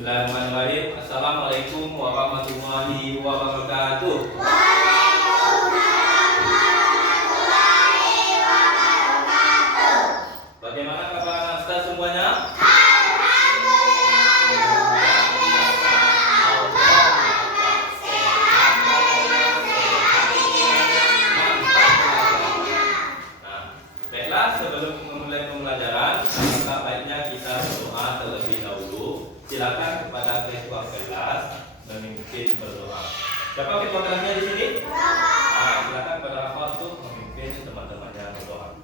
Bismillahirrahmanirrahim. Assalamualaikum warahmatullahi wabarakatuh. Bagaimana kabar anak ustaz semuanya? Baiklah, sebelum memulai pembelajaran, maka baiknya kita berdoa terlebih dahulu. Silakan kepada ketua kelas memimpin berdoa. Siapa ketua kelasnya di sini? Silakan kepada Rafa untuk memimpin teman-temannya berdoa.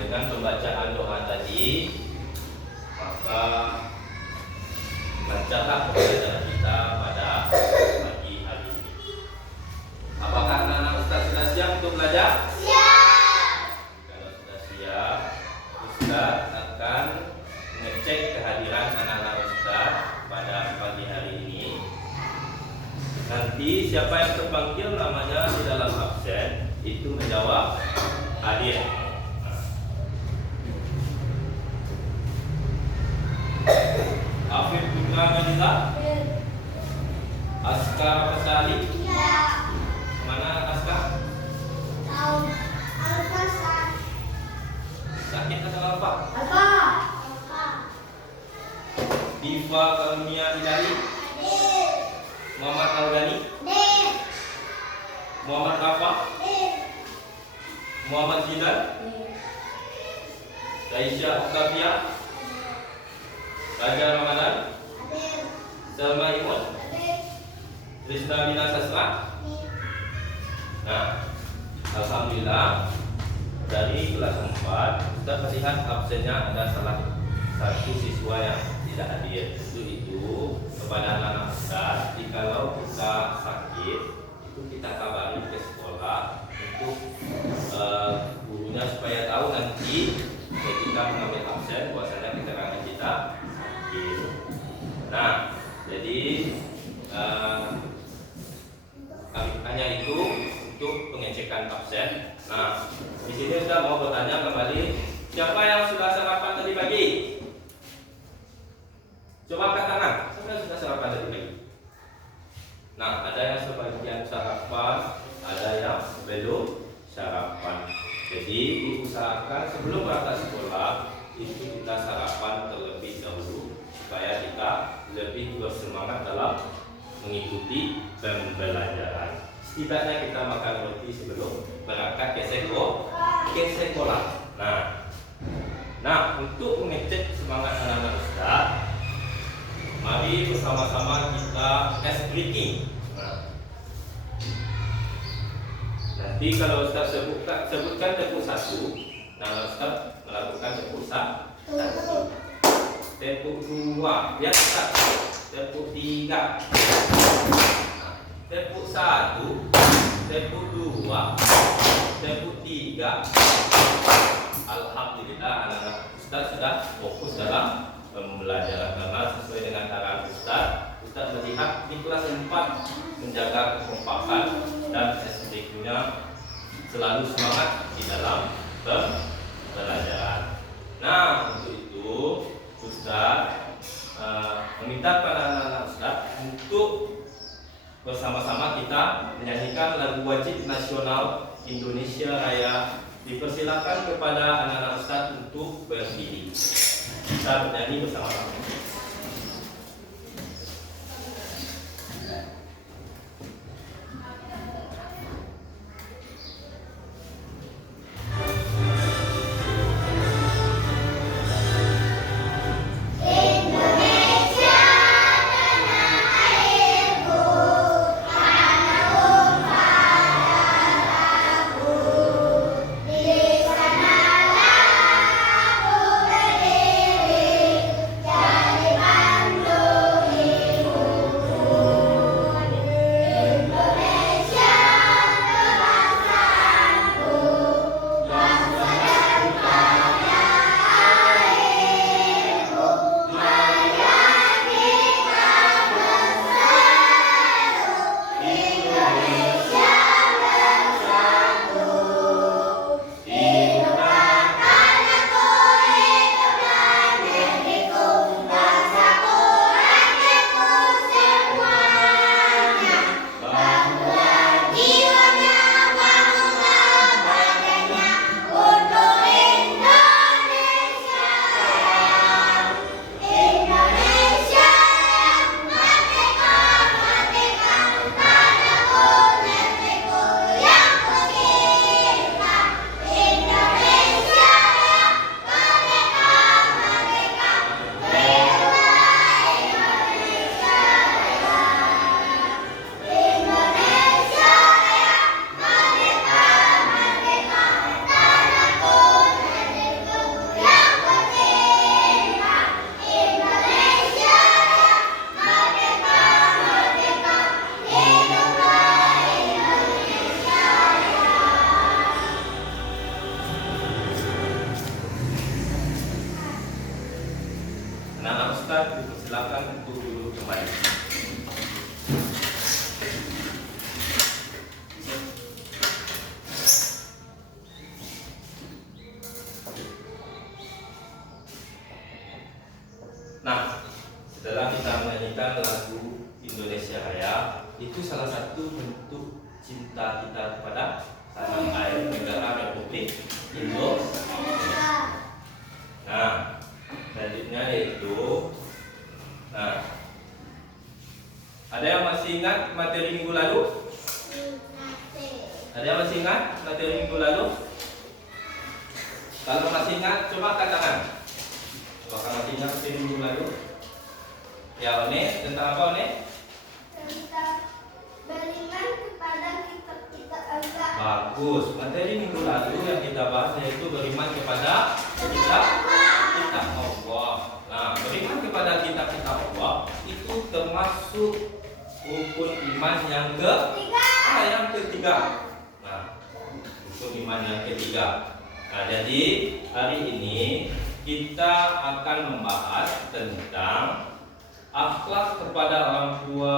Dengan pembacaan doa tadi, maka lancarlah pembelajaran kita pada pagi hari ini. Apakah anak-anak ustaz sudah siap untuk belajar? Siap. Kalau sudah siap, ustaz akan mengecek kehadiran anak-anak ustaz pada pagi hari ini. Nanti siapa yang terpanggil namanya di dalam absen itu menjawab hadir. Afif Putra Medila, Askar Pasali. Mana Askar? Sakit atau apa? Diva Karunia Hidayat, Muhammad Al-Ghani, Muhammad Rafa, Muhammad Zidan, Aisyah Oktavia, Raja Ramadan, Salma Imun, Trisna Bina Sasra. Nah, alhamdulillah dari kelas 4 kita melihat absennya ada salah satu siswa yang tidak hadir. Itu kepada anak-anak kita, jikalau kita sakit itu kita kabari ke sekolah untuk gurunya supaya tahu nanti ketika mengambil absen bahwasanya keterangan kita. Nah, jadi hanya itu untuk pengecekan absen. Nah, di sini sudah mau bertanya kembali, siapa yang sudah sarapan tadi pagi? Coba angkat tangan, siapa yang sudah sarapan tadi pagi? Nah, ada yang sebagian sarapan, ada yang belum sarapan. Jadi diusahakan sebelum berangkat sekolah itu kita sarapan terlebih dahulu supaya kita lebih bersemangat dalam mengikuti pembelajaran. Setidaknya kita makan roti sebelum berangkat ke sekolah. Nah, untuk mengecek semangat anak-anak ustaz, mari bersama-sama kita tes breaking. Nanti kalau ustaz sebutkan tepuk 1, nah ustaz melakukan tepuk 1. Tepuk 2, biasa. Tepuk 3. Tepuk 1, tepuk 2, tepuk 3. Alhamdulillah anak-anak ustaz sudah fokus dalam pembelajaran karena sesuai dengan arahan ustaz melihat di kelas 4 menjaga kekompakan dan SDQ-nya selalu semangat di dalam pembelajaran. Nah, untuk itu Ustaz meminta para anak-anak Ustaz untuk bersama-sama kita menyanyikan lagu wajib nasional Indonesia Raya. Dipersilakan kepada anak-anak Ustadz untuk berdiri. Kita bernyanyi bersama-sama. Anak-anak Ustadz dipersilakan untuk duduk kembali. Nah, setelah kita menyanyikan lagu Indonesia Raya, itu salah satu bentuk cinta kita kepada tanah air negara Republik Indonesia. Nah, selanjutnya yaitu, ada yang masih ingat materi minggu lalu? Ada yang masih ingat materi minggu lalu? Kalau masih ingat, coba angkat tangan. Apakah masih ingat materi minggu lalu? Ya, One, tentang apa, One? Tentang beriman kepada kitab-kitab Allah. Bagus. Materi minggu lalu yang kita bahas yaitu beriman kepada kitab Allah. Nah, beriman kepada kitab Allah itu termasuk rukun iman yang ketiga. Nah, rukun iman yang ketiga. Nah, jadi hari ini kita akan membahas tentang akhlak kepada orang tua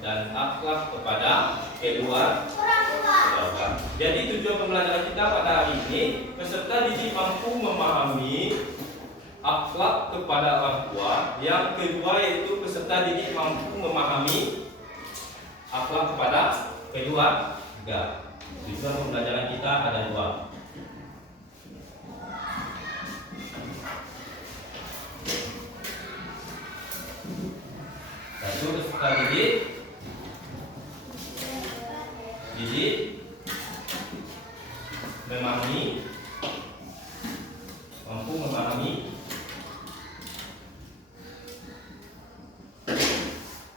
dan akhlak kepada kedua orang tua. Jadi tujuan pembelajaran kita pada hari ini, peserta didik mampu memahami akhlak kepada orang tua. Yang kedua yaitu peserta didik mampu memahami akhlak kepada kedua. Tujuan pembelajaran kita ada dua. Satu, peserta didik mampu memahami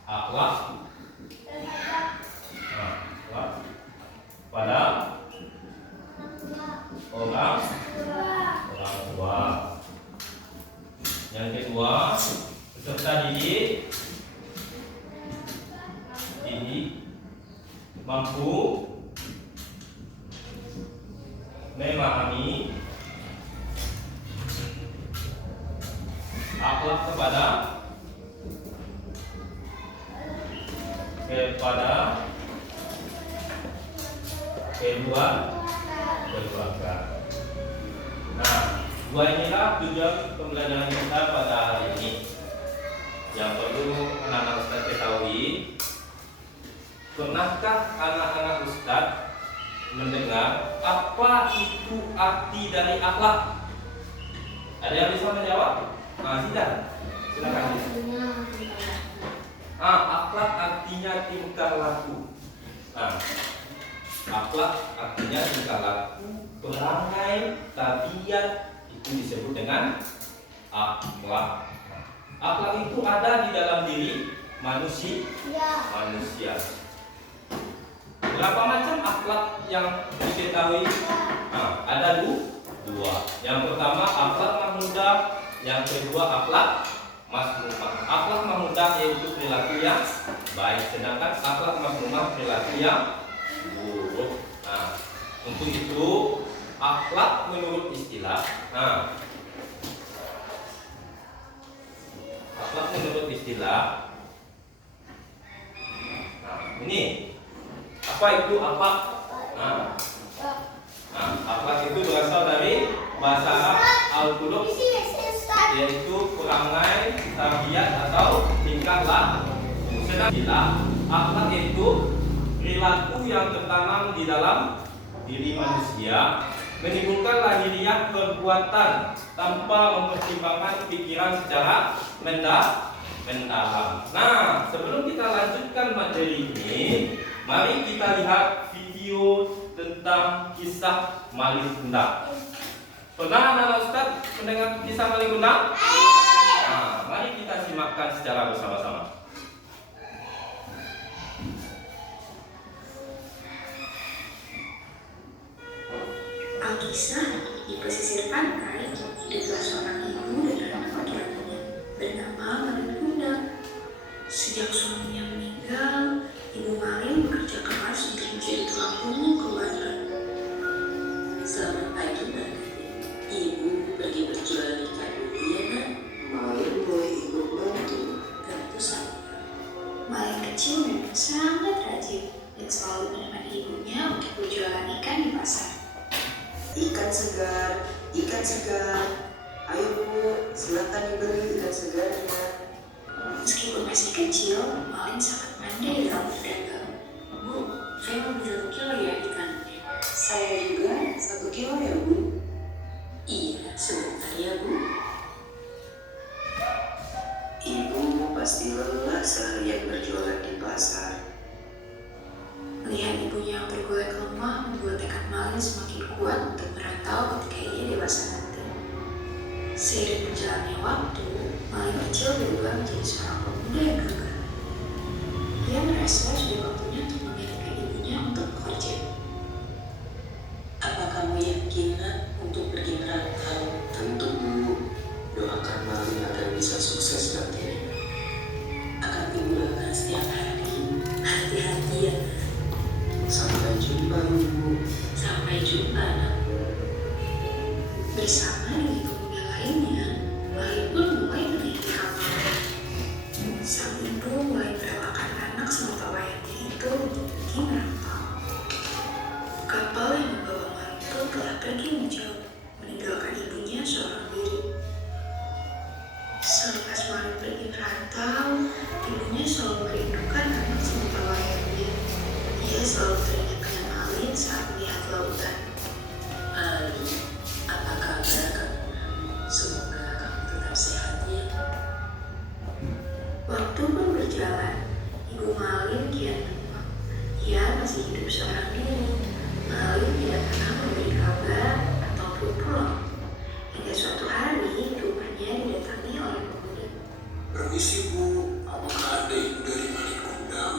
akhlak pada orang tua. Yang kedua, peserta didik mampu memahami akhlak kepada keluarga. Nah, dua inilah tujuan pembelajaran kita pada hari ini. Yang perlu anak-anak Ustaz ketahui, pernahkah anak-anak Ustadz mendengar apa itu arti dari akhlak? Ada yang bisa menjawab? Zidan, silakan. Akhlak artinya tingkah laku. Akhlak artinya tingkah laku, perangai, tabiat, itu disebut dengan akhlak. Akhlak itu ada di dalam diri manusia. Berapa macam akhlak yang diketahui? Ada dua. Yang pertama akhlak mahmudah, yang kedua akhlak mazmumah. Akhlak mahmudah yaitu perilaku yang baik, sedangkan akhlak mazmumah perilaku yang buruk. Untuk itu akhlak menurut istilah. Akhlak menurut istilah. Ini apa itu akhlak? Akhlak itu berasal dari bahasa Arab al-khuluq, yaitu perangai, tabiat atau tingkah laku. Sedangkan akhlak itu perilaku yang tertanam di dalam diri manusia, menimbulkan lahiriah perbuatan tanpa mempertimbangkan pikiran secara mendalam. Sebelum kita lanjutkan materi ini, mari kita lihat video tentang kisah maling kundang. Pernah anak Ustaz mendengar kisah maling kundang? Mari kita simakkan secara bersama-sama. Alkisah di pesisir pantai hiduplah seorang ibu dan anak laki-lakinya bernama Maling Kundang. Sejak suaminya meninggal, ibu Maling bekerja keras untuk menjadi tulang punggung keluarga. Selamat pagi, Mbak. Ibu pergi berjualan ikan dulu ya, Nak. Maling boleh ikut bantu. Tentu saja. Maling kecil memang sangat rajin dan selalu menemani ibunya untuk berjualan ikan di pasar. Ikan segar. Ayo Bu, silakan dibeli ikan segarnya. Meskipun masih kecil, Maling sangat pandai dalam berdagang. Bu, saya mau beli 1 kilo ya ikannya. Saya juga 1 kilo ya Bu. Iya, sebentar ya Bu. Ibu pasti lelah seharian berjualan di pasar. Melihat ibunya yang bergolek lemah membuat tekad Maling semakin kuat untuk merantau ketika ia dewasa nanti. Seiring berjalannya waktu, Maling kecil berubah menjadi seorang pemuda yang gagah. Ia merasa sudah waktunya untuk menggantikan ibunya untuk bekerja. Apa kamu yakin, Nak, untuk pergi merantau? Tentu Bu. Doakan Maling agar bisa sukses nanti. Akan Ibu doakan setiap hari. Hati-hati ya. Sampai jumpa Ibu. Sampai jumpa, anakku. Bersama dengan pemuda lainnya, Maling pun mulai meninggikan Maling. Sang ibu mulai merelakan anak semata wayangnya itu untuk pergi merantau. Kapal yang membawa Maling pun telah pergi menjauh, meninggalkan ibunya seorang diri. Selepas Maling pergi merantau, ibunya selalu merindukan anak semata wayangnya. Ia selalu teringat dengan Maling saat melihat lautan. Ali, apa kabar kamu? Semoga kamu tetap sehat ya. Waktu pun berjalan, ibu Maling kian tua. Ia masih hidup seorang diri. Maling tidak pernah memberi kabar ataupun pulang. Hingga suatu hari, rumahnya didatangi oleh pemuda. Permisi Bu, apakah ada ibu dari Maling Kundang?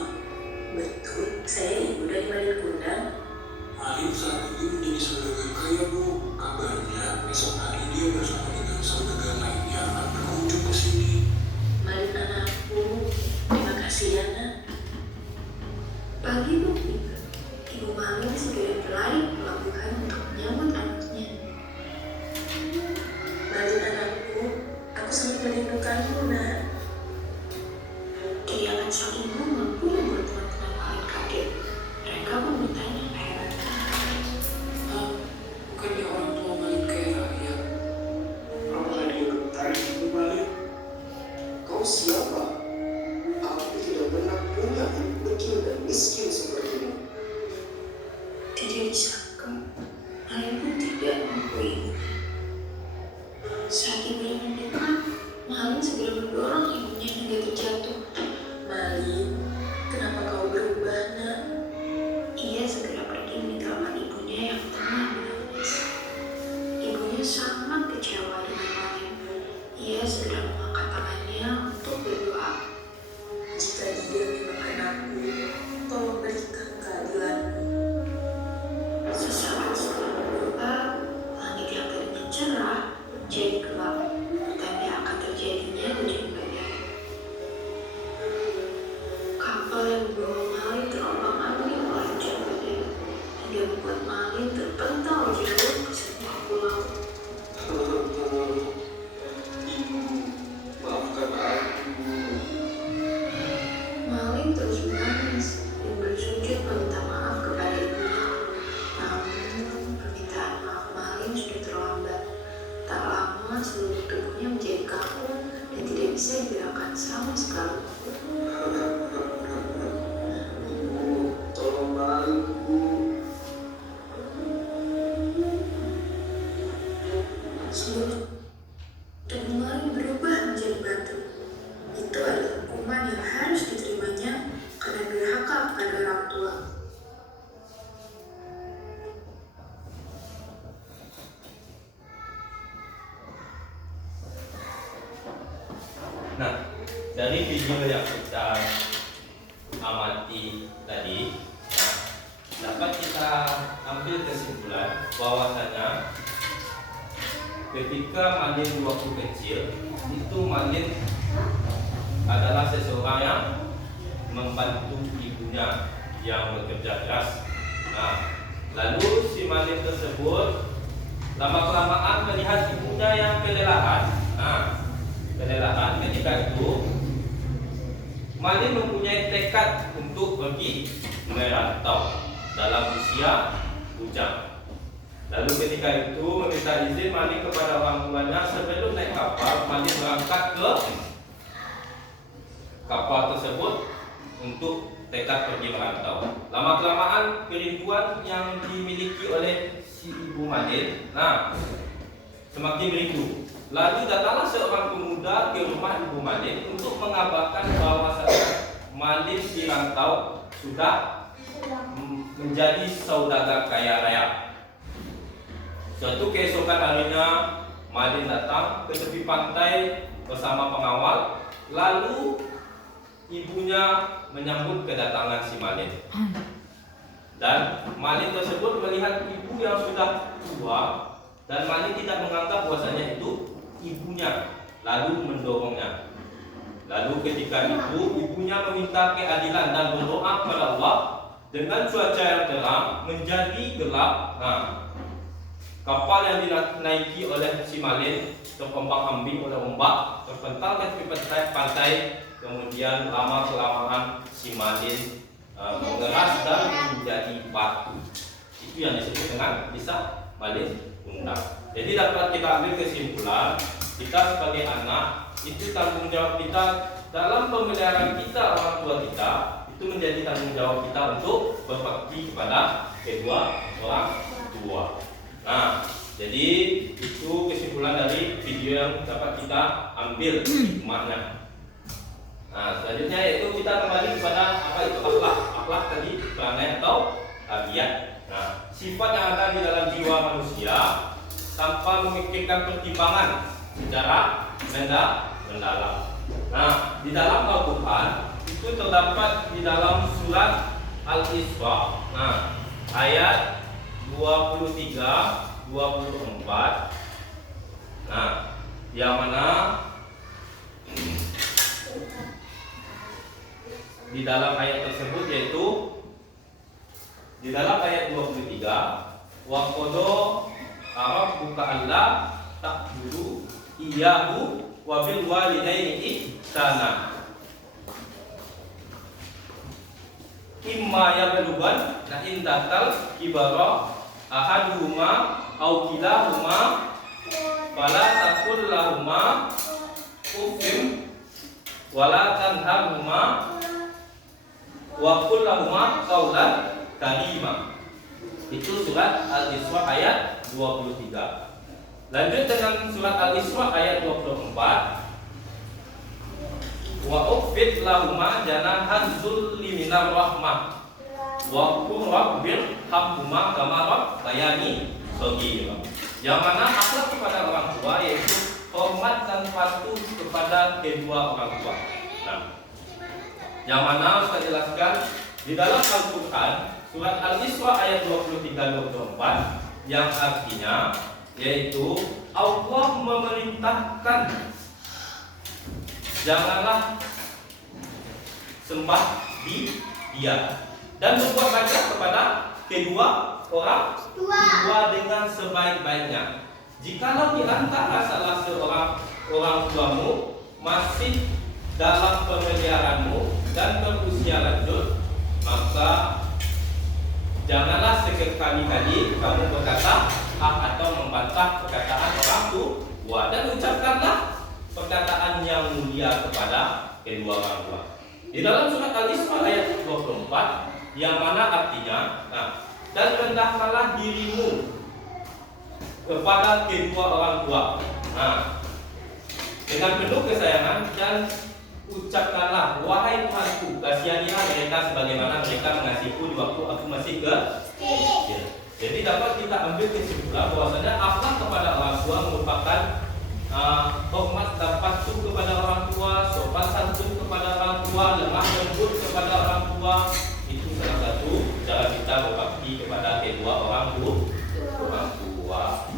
Betul, saya ibu dari Maling Kundang. Maling saat ini menjadi saudagar kaya Bu. Kabarnya besok hari dia bersama dengan saudagar lainnya akan berkunjung ke sini. Maling anakku, terima kasih ya Nak. Pagi pun tiba. Ibu Maling segera berlari ke pelabuhan untuk menyambut anak membawa Malin terombang-ambing oleh hujan badai, hingga membuat Malin terpental jauh ke sebuah pulau. Ibu, maafkan aku. Malin terus menangis dan bersujud meminta maaf kepada ibunya. Namun, permintaan maaf Malin sudah terlambat. Tak lama, seluruh tubuhnya menjadi kaku dan tidak bisa digerakkan sama sekali. Tolong Malin, Bu. Seluruh tubuh Malin berubah menjadi batu. Itu adalah hukuman yang harus diterimanya karena durhaka kepada orang tua. Nah, dari video yang kita amati tadi, dapat kita ambil kesimpulan bahwasanya ketika Malin waktu kecil itu Malin adalah seseorang yang membantu ibunya yang bekerja keras. Nah, lalu si Malin tersebut lama-kelamaan melihat ibunya yang kelelahan. Kelelahan ketika itu Malin mempunyai tekad untuk pergi merantau dalam usia bujang. Lalu ketika itu meminta izin Malin kepada orang tuanya sebelum naik kapal. Malin berangkat ke kapal tersebut untuk tekad pergi merantau. Lama-kelamaan kerinduan yang dimiliki oleh si ibu Malin, semakin rindu. Lalu datanglah seorang pemuda ke rumah ibu Malin untuk mengabarkan bahwa Malin di rantau sudah menjadi saudagar kaya raya. Suatu keesokan harinya Malin datang ke tepi pantai bersama pengawal. Lalu ibunya menyambut kedatangan si Malin. Dan Malin tersebut melihat ibu yang sudah tua, dan Malin tidak menganggap bahwasanya itu ibunya, lalu mendorongnya. Lalu ketika itu ibunya meminta keadilan dan berdoa kepada Allah. Dengan cuaca yang terang menjadi gelap. Kapal yang dinaiki oleh si Malin terombang-ambing oleh ombak, terpental ke tepi pantai. Kemudian lama-kelamaan si Malin mengeras dan menjadi batu. Itu yang disebut dengan kisah Malin Kundang. Jadi dapat kita ambil kesimpulan, kita sebagai anak itu tanggung jawab kita dalam pemeliharaan kita orang tua kita, itu menjadi tanggung jawab kita untuk berbakti kepada kedua orang tua. Jadi itu kesimpulan dari video yang dapat kita ambil hikmahnya. Selanjutnya yaitu kita kembali kepada apa itu akhlak. Akhlak tadi perangai atau tabiat. Sifat yang ada di dalam jiwa manusia tanpa memikirkan pertimbangan secara mendalam. Di dalam Al-Quran itu terdapat di dalam surat Al-Isra, ayat 23, 24. Yang mana di dalam ayat tersebut yaitu di dalam ayat 23, wa qada rabbuka alla ta'budu iyyahu wa bil walidaini ihsana imma yablughan indakal kibara ahaduhuma aw kilahuma fala taqul lahumā uffin wala tanharhumā wa qul lahumā qawlan karīmā. Itu surat Al-Isra ayat 23. Lanjut dengan surat Al-Isra ayat 24. Wa uffit lahumā janahan dzulli minar rahmah wa qul rabbir hamhumā kamā rabbayani shaghīra. Yang mana akhlak kepada orang tua yaitu hormat dan patuh kepada kedua orang tua. Yang mana saya jelaskan di dalam Al-Quran surat Al-Isra ayat 23-24 yang artinya yaitu Allah memerintahkan janganlah sembah di dia. Dan berbuat baik kepada kedua orang tua dengan sebaik-baiknya. Jikalau di antara salah seorang orang tuamu masih dalam pemeliharanmu dan berusia lanjut, maka janganlah sekali-kali kamu berkata atau membantah perkataan orang tua, dan ucapkanlah perkataan yang mulia kepada kedua orang tua. Di dalam surat Al-Isra ayat 24, yang mana artinya, dan rendahkanlah dirimu kepada kedua orang tua, dengan penuh kesayangan, dan ucapkanlah, wahai Tuhanku, kasihanilah mereka sebagaimana mereka mengasihiku di waktu aku masih kecil. Jadi dapat kita ambil kesimpulan bahwasanya akhlak kepada orang tua merupakan hormat dan patuh kepada orang tua, sopan santun kepada orang tua, lemah lembut kepada orang tua. Itu salah satu cara kita berbakti kepada kedua orang tua.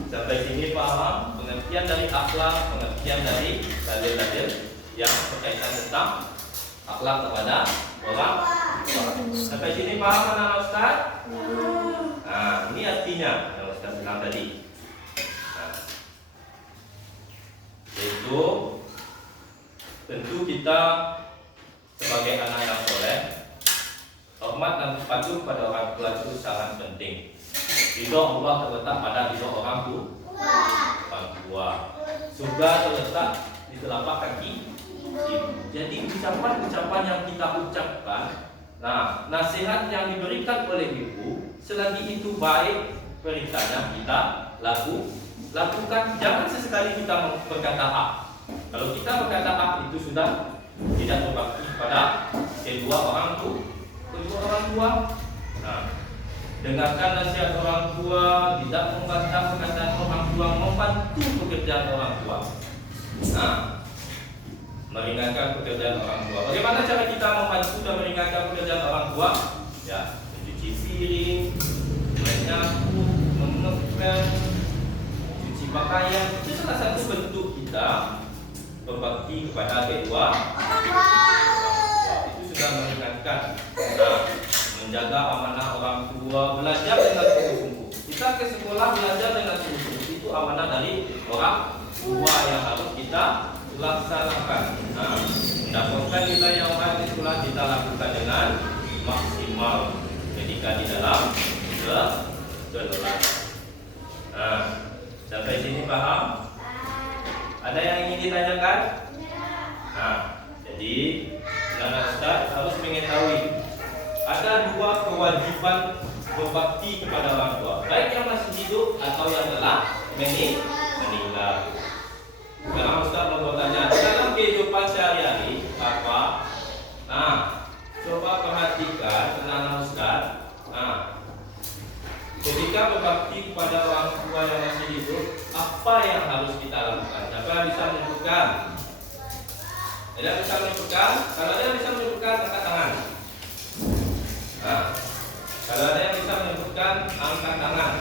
Sampai sini paham pengertian dari akhlak, pengertian dari dalil-dalil yang berkaitan tentang akhlak kepada orang tua. Sampai sini paham anak Ustaz? Nah, ini artinya yang Ustaz bilang tadi. Yaitu tentu kita sebagai anak yang soleh, hormat dan patuh pada orang tua itu sangat penting. Ridho Allah terletak pada ridho orang tua. Surga terletak di telapak kaki ibu. Jadi ucapan-ucapan yang kita ucapkan, nasihat yang diberikan oleh ibu, selagi itu baik perintahnya kita lakukan. Jangan sesekali kita berkata A. Kalau kita berkata A itu sudah tidak berbakti pada kedua orang tua. Dengarkan nasihat orang tua, tidak membantah perkataan orang tua, membantu pekerjaan orang tua. Meringankan pekerjaan orang tua. Bagaimana cara kita membantu dan meringankan pekerjaan orang tua? Ya, mencuci piring, menyapu, mengepel, cuci pakaian. Itu salah satu bentuk kita berbakti kepada kedua orang tua. Itu sudah meringankan. Menjaga amanah orang tua, belajar dengan sungguh-sungguh. Kita ke sekolah belajar dengan sungguh-sungguh. Itu amanah dari orang tua yang harus kita laksanakan. Mendapatkan nilai yang baik di sekolah kita lakukan dengan maksimal ketika di dalam kelas. Sampai sini paham? Ada yang ingin ditanyakan? Jadi anak Ustaz harus mengetahui ada dua kewajiban berbakti kepada orang tua, baik yang masih hidup atau yang telah meninggal. Sekarang Ustaz mau bertanya, dalam kehidupan sehari-hari apa? Coba perhatikan anak Ustaz. Ketika berbakti kepada orang tua yang masih hidup, apa yang harus kita lakukan? Siapa bisa menyebutkan? Ada bisa menyebutkan? Kalau ada bisa menyebutkan, angkat tangan. Kalau ada yang bisa menyebutkan, angkat tangan.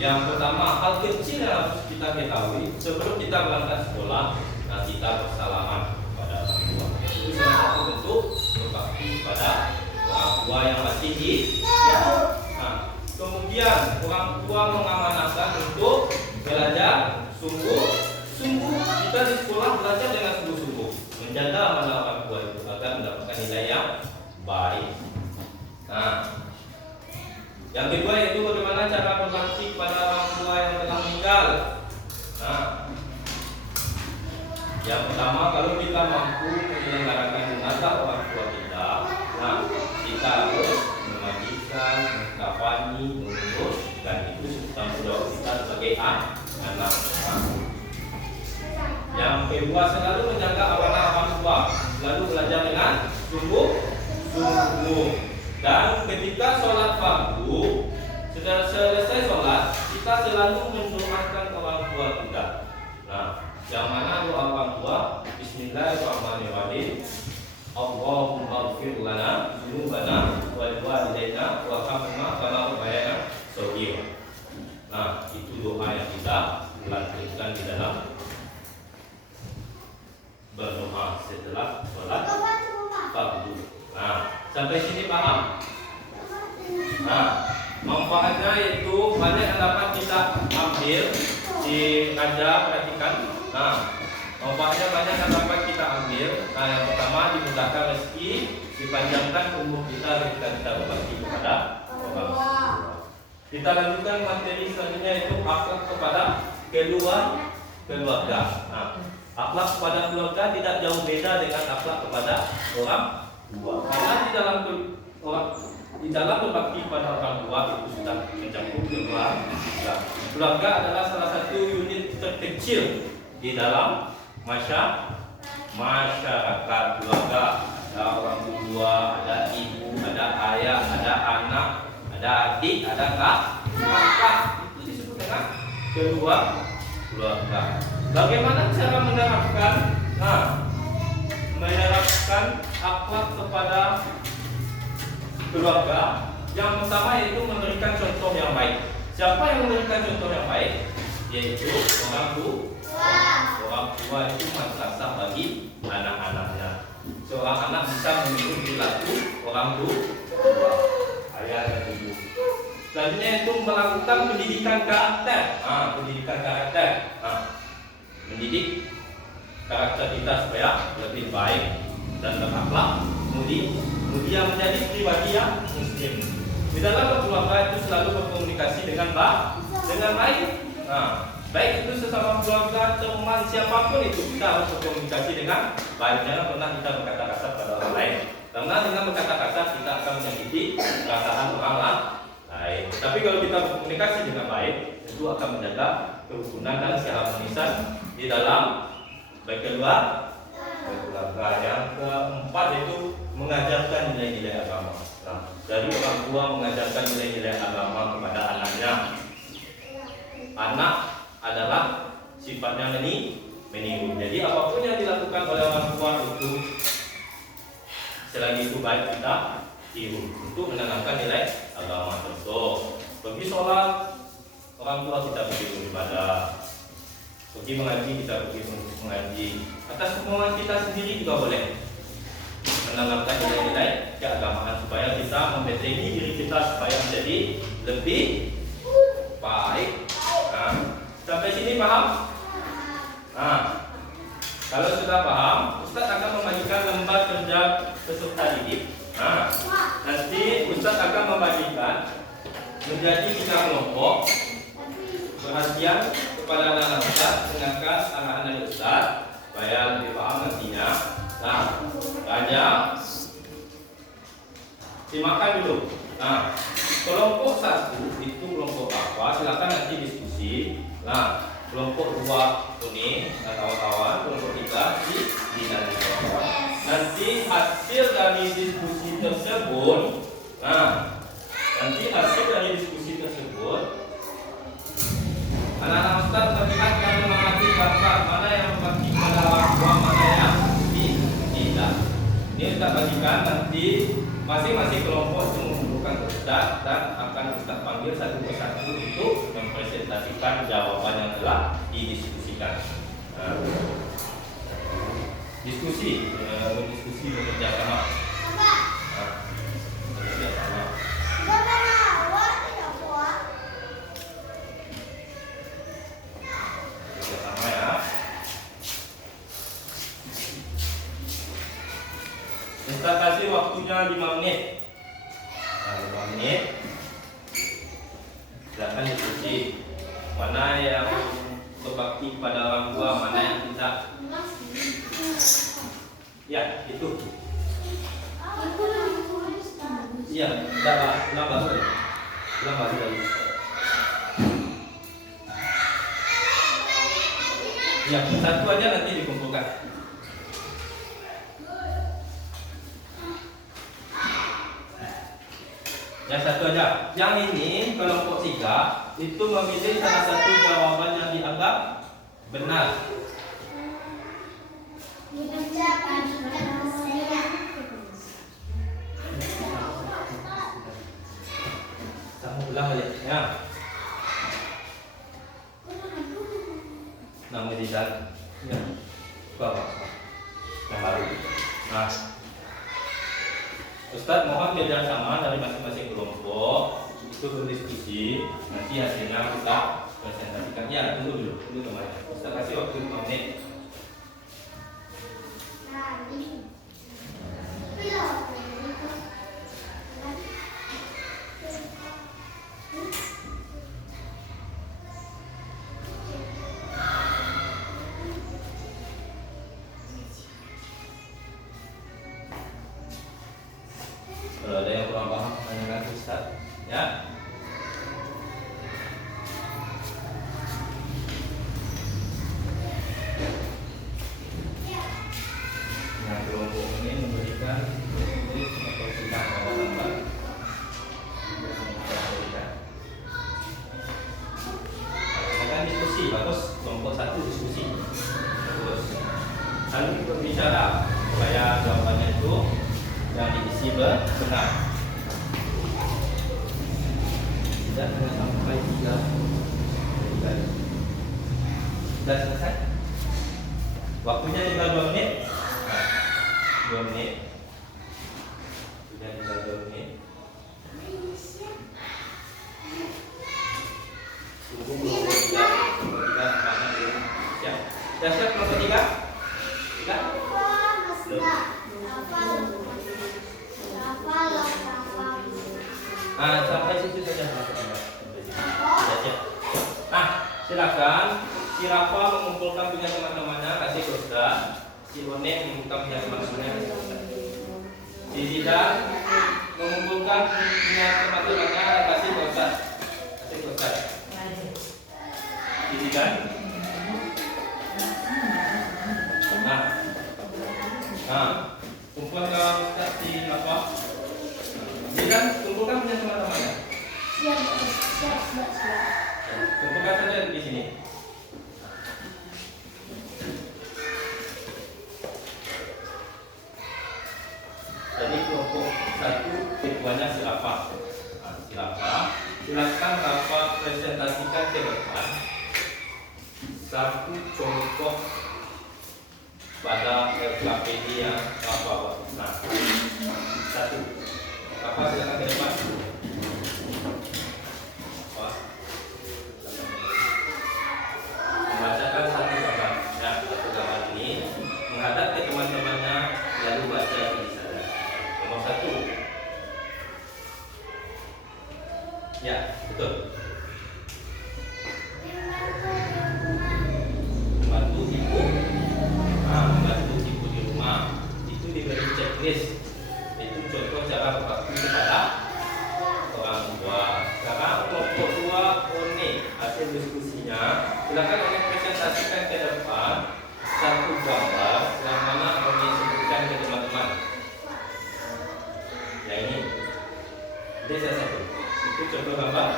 Yang pertama, hal kecil yang harus kita ketahui sebelum kita berangkat sekolah, kita bersalaman kepada orang tua. Itu salah satu bentuk berbakti kepada orang tua yang masih hidup. Kemudian orang tua mengamanahkan untuk belajar sungguh-sungguh. Kita di sekolah belajar dengan sungguh-sungguh, menjaga amanah orang tua itu agar mendapatkan nilai yang baik. Yang kedua yaitu bagaimana cara berbakti kepada orang tua yang telah meninggal. Yang pertama, kalau kita mampu menyelenggarakan jenazah orang tua kita, kita harus memandikan, mengkafani, mengurus, dan itu tanggung jawab kita sebagai anak. Yang kedua, selalu menjaga amanah orang tua, selalu belajar dengan sungguh-sungguh. Dan ketika sholat fardu, sudah selesai sholat, kita selalu mendoakan orang tua kita. Yang mana doa orang tua, Bismillahirrahmanirrahim. Allahumma ighfir lana dzunubana wa liwalidayna warhamhuma kama rabbayana shaghira. Itu doa yang kita lanjutkan di dalam berdoa setelah sholat Sampai sini paham? Nah, manfaatnya itu banyak yang dapat kita ambil. Si Raja perhatikan. Nah, manfaatnya banyak yang dapat kita ambil. Nah, yang pertama dimudahkan rezeki, dipanjangkan umur kita ketika kita berbakti kepada orang tua. Kita lanjutkan materi selanjutnya itu akhlak kepada keluarga. Nah, akhlak kepada keluarga tidak jauh beda dengan akhlak kepada orang tua. Karena di dalam berbakti pada orang tua itu sudah mencakup keluarga. Keluarga adalah salah satu unit terkecil di dalam masyarakat. Keluarga ada orang tua, ada ibu, ada ayah, ada anak, ada adik, ada kakak. Itu disebut dengan keluarga. Bagaimana cara menerapkan? Nah, menerapkan akhlak kepada keluarga. Yang pertama yaitu memberikan contoh yang baik. Siapa yang memberikan contoh yang baik? Yaitu orang tua. Orang tua itu madrasah bagi anak-anaknya. Seorang anak bisa meniru perilaku orang tua, ayah dan ibu. Selanjutnya itu melakukan pendidikan karakter. Pendidikan karakter. Mendidik karakter kita supaya lebih baik dan berakhlak, kemudian menjadi pribadi yang muslim. Di dalam berkeluarga itu selalu berkomunikasi dengan baik. Baik itu sesama keluarga, teman, siapapun itu kita harus berkomunikasi dengan baik. Jangan pernah kita berkata kasar pada orang lain. Karena dengan berkata kasar kita akan menyakiti perasaan orang lain. Tapi kalau kita berkomunikasi dengan baik, itu akan menjaga kerukunan dan keharmonisan di dalam berkeluarga. Yang keempat itu mengajarkan nilai-nilai agama. Dari orang tua mengajarkan nilai-nilai agama kepada anaknya. Anak adalah sifatnya meniru. Jadi apapun yang dilakukan oleh orang tua itu selagi itu baik kita tiru untuk menanamkan nilai agama. Contoh, pergi sholat, orang tua kita pergi beribadah. Pergi mengaji, kita pergi mengaji. Atas kemauan kita sendiri juga boleh menanamkan nilai-nilai keagamaan supaya kita membentengi diri kita supaya menjadi lebih baik. Sampai sini paham? Kalau sudah paham, Ustaz akan membagikan lembar kerja peserta didik. Nanti Ustaz akan membagikan menjadi 3 kelompok. Perhatian kepada anak-anak Ustaz, dengarkan anak-anak Ustaz supaya lebih paham nantinya. Raja, simakan dulu. Kelompok 1 itu kelompok apa? Silakan nanti diskusi. Kelompok 2 ini kawan-kawan, kelompok 3 di dalam kawan. Nanti hasil dari diskusi tersebut, anak-anak Ustaz melihat dan mengamati gambar mana yang berbakti pada orang tua, mana yang tidak. Ini Ustaz bagikan nanti masing-masing kelompok itu mengumpulkan ke Ustaz dan akan Ustaz panggil satu persatu untuk mempresentasikan jawaban yang telah didiskusikan. Diskusi bekerja sama. Bekerja sama. Bekerja sama ya. Ustaz kasih waktunya 5 menit. 5 menit. Silakan diskusi. Mana yang berbakti pada orang tua, mana yang tidak. Ya, itu. Iya, nambah sekali. Ya, satu aja nanti dikumpulkan. Yang satu aja. Yang ini kelompok 3 itu memilih salah satu jawaban yang dianggap benar. Kamu ulang balik ya. Nama Rizal. Ya. Bapak. Yang baru. Ustadz mohon kerjasama dari masing-masing kelompok itu berdiskusi, nanti hasilnya kita presentasikan. Ya, tunggu teman. Ustadz kasih waktu 5 menit. Nah, ini. Pilih. Kalau ada yang kurang paham, tanyakan ke Ustadz. Ya. Nah, kelompok ini memberikan tulis atau tentang apa-apa. Kan diskusi, bagus. Kelompok 1 diskusi. Bagus. Lalu kita berbicara supaya jawabannya itu yang diisi benar. Tidak sampai 3. Sudah selesai. Waktunya tinggal 2 menit. 2 menit. Sudah tinggal 2 menit. Tunggu kelompok 3. Kelompok 3 nampaknya belum siap. Sudah siap kelompok 3? Tidak? Sampai situ saja. Sudah siap. Nah, silakan. Si Rafa mengumpulkan punya teman-temannya, kasih ke Ustaz. Si Bonek mengumpulkan punya teman-temannya, kasih ke Ustaz. Si Zidan mengumpulkan punya teman-temannya, kasih ke Ustaz. Kasih ke Ustaz. Si Zidan. Kumpulkan ke Ustaz si Rafa. Zidan kumpulkan punya teman-temannya. Siap. Kumpulkan saja di sini. Jadi kelompok 1 ketuanya si Rafa. Si Rafa, silakan Rafa presentasikan ke depan satu contoh pada LKPD yang Rafa buat. Nah, 1. Rafa silakan ke depan. Membacakan satu gambar. Ya, satu gambar ini menghadap ke teman-temannya lalu baca tulisannya. Nomor 1. Ya, betul. Membantu ibu. Membantu ibu di rumah. Itu diberi checklist. Itu contoh cara berbakti kepada orang tua. Sekarang kelompok 2 One hasil diskusinya. Silakan One presentasikan ke depan satu gambar yang mana One sebutkan ke teman-teman. Ya ini. Ini saya satu. Itu contoh gambar.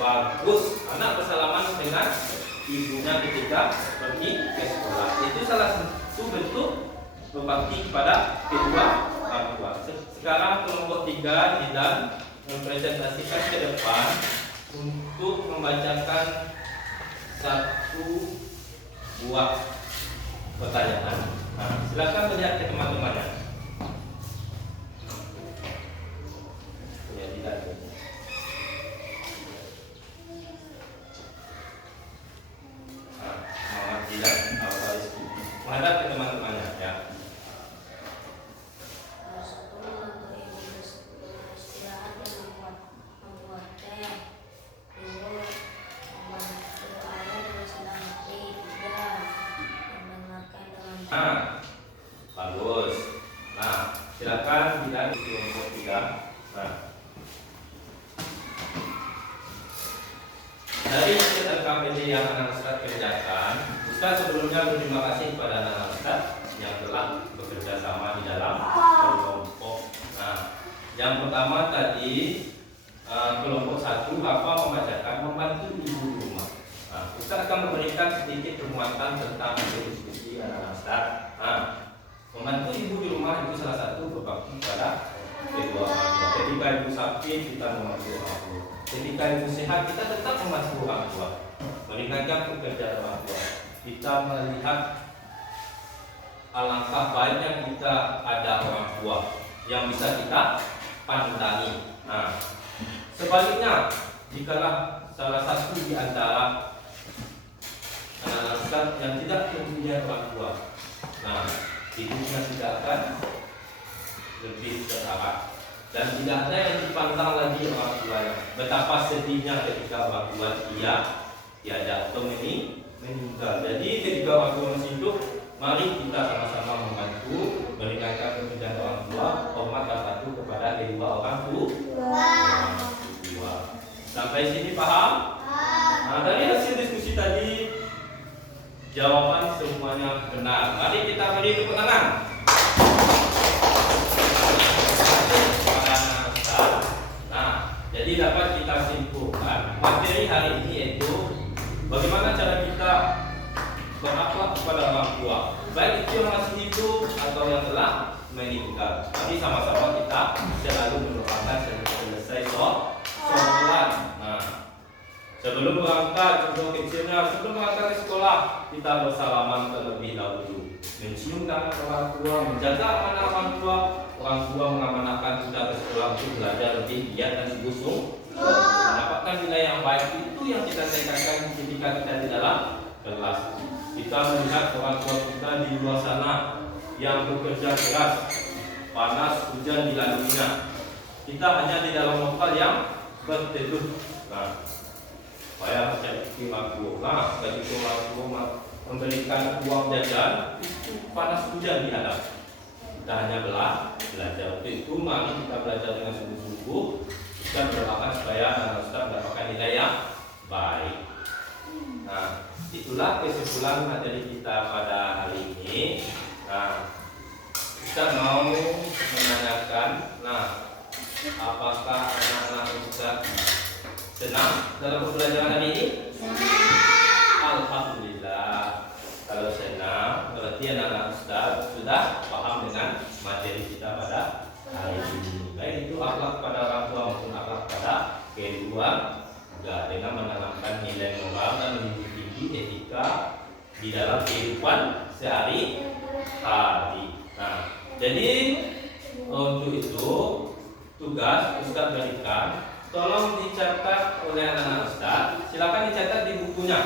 Bagus. Anak bersalaman dengan ibunya ketika pergi ke sekolah. Itu salah satu bentuk berbakti kepada kedua orang tua. Sekarang kelompok 3 Zidan mempresentasikan ke depan untuk membacakan satu buah pertanyaan. Nah, silakan melihat ke teman-temannya. Ya, tidak. Muhammad Zidan, menghadap ke teman-temannya. Ya. Bagus. Nah, silakan Zidan di kelompok 3. Nah, dari hasil LKPD yang anak Ustaz kerjakan, Ustaz sebelumnya berterima kasih kepada anak Ustaz yang telah bekerja sama di dalam kelompok. Nah, yang pertama tadi kelompok 1 Rafa membacakan membantu ibu di rumah. Nah, Ustaz akan memberikan sedikit penguatan tentang diskusi anak Ustaz. Nah, membantu ibu di rumah itu salah satu berbakti kepada kedua orang tua. Ketika ibu sakit kita membantu orang tua. Ketika ibu sehat kita tetap membantu orang tua. Meningkatkan pekerjaan orang tua. kita melihat alangkah baiknya kita ada orang tua yang bisa kita pandangi. Nah, sebaliknya, jikalau salah satu di antara anak-anak Ustaz yang tidak mempunyai orang tua, nah hidupnya tidak akan lebih terarah dan tidak ada yang dipandang lagi orang tuanya. Betapa sedihnya ketika orang tua tiada atau meninggal. Jadi ketika orang tua masih hidup, mari kita sama-sama membantu meringankan pekerjaan orang tua, hormat dan patuh kepada kedua orang tua. Sampai sini paham? Nah, dari hasil diskusi tadi, jawaban semuanya benar. Mari kita beri tepuk tangan. Nah, jadi dapat kita simpulkan materi hari ini yaitu bagaimana cara kita berakhlak kepada orang tua, baik itu yang masih hidup atau yang telah meninggal. Mari sama-sama kita selalu mendoakan selesai sholat. Nah, sebelum berangkat, contoh kecilnya, sebelum berangkat ke sekolah, kita bersalaman terlebih dahulu, mencium tangan orang tua, menjaga amanah orang tua. Orang tua mengamanahkan kita ke sekolah untuk belajar lebih giat dan sungguh-sungguh, mendapatkan nilai yang baik. Itu yang kita tekankan ketika kita di dalam kelas. Kita melihat orang tua kita di luar sana yang bekerja keras, panas, hujan dilaluinya. Kita hanya di dalam lokal yang berteduh. Nah, supaya mencari waktu. Nah, begitu orang tua memberikan uang jajan, itu panas hujan dihadap. Kita hanya belajar. Untuk itu mari kita belajar dengan sungguh-sungguh dan berdoakan supaya anak Ustaz mendapatkan nilai yang baik. Nah, itulah kesimpulan materi kita pada hari ini. Nah, Ustaz mau menanyakan, apakah anak-anak Ustaz senang dalam pembelajaran hari ini? Alhamdulillah. Kalau senang, berarti anak-anak Ustaz sudah paham dengan materi kita pada hari ini. Baik itu akhlak pada orang tua maupun akhlak pada keluarga, dengan menanamkan nilai moral dan menjunjung tinggi etika di dalam kehidupan sehari-hari. Nah, jadi untuk itu tugas Ustaz berikan, tolong dicatat oleh anak-anak Ustaz. Silakan dicatat di bukunya.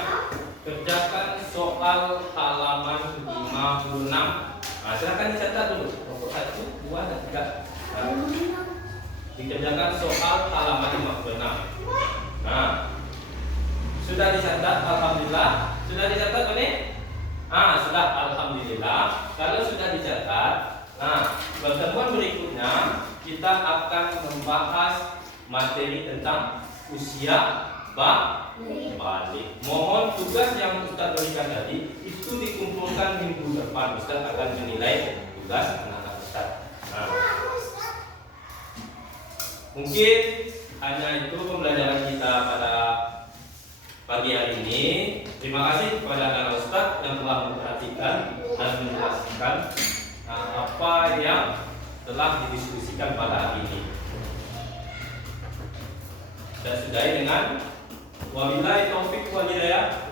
Kerjakan soal halaman 56. Nah, silakan dicatat dulu. Nomor 1, 2, dan 3. Nah, dikerjakan soal halaman 56. Nah, sudah dicatat, alhamdulillah. Sudah dicatat ini? Sudah, alhamdulillah. Kalau sudah dicatat, pertemuan berikutnya kita akan membahas materi tentang usia balik. Mohon tugas yang Ustaz berikan tadi itu dikumpulkan minggu depan. Ustaz akan menilai tugas anak-anak Ustaz. Mungkin hanya itu pembelajaran kita pada pagi hari ini. Terima kasih kepada anak-anak Ustaz yang telah memperhatikan dan menjelaskan apa yang telah didiskusikan pada hari ini. Saya sudahi dengan wabillahi taufik wal hidayah.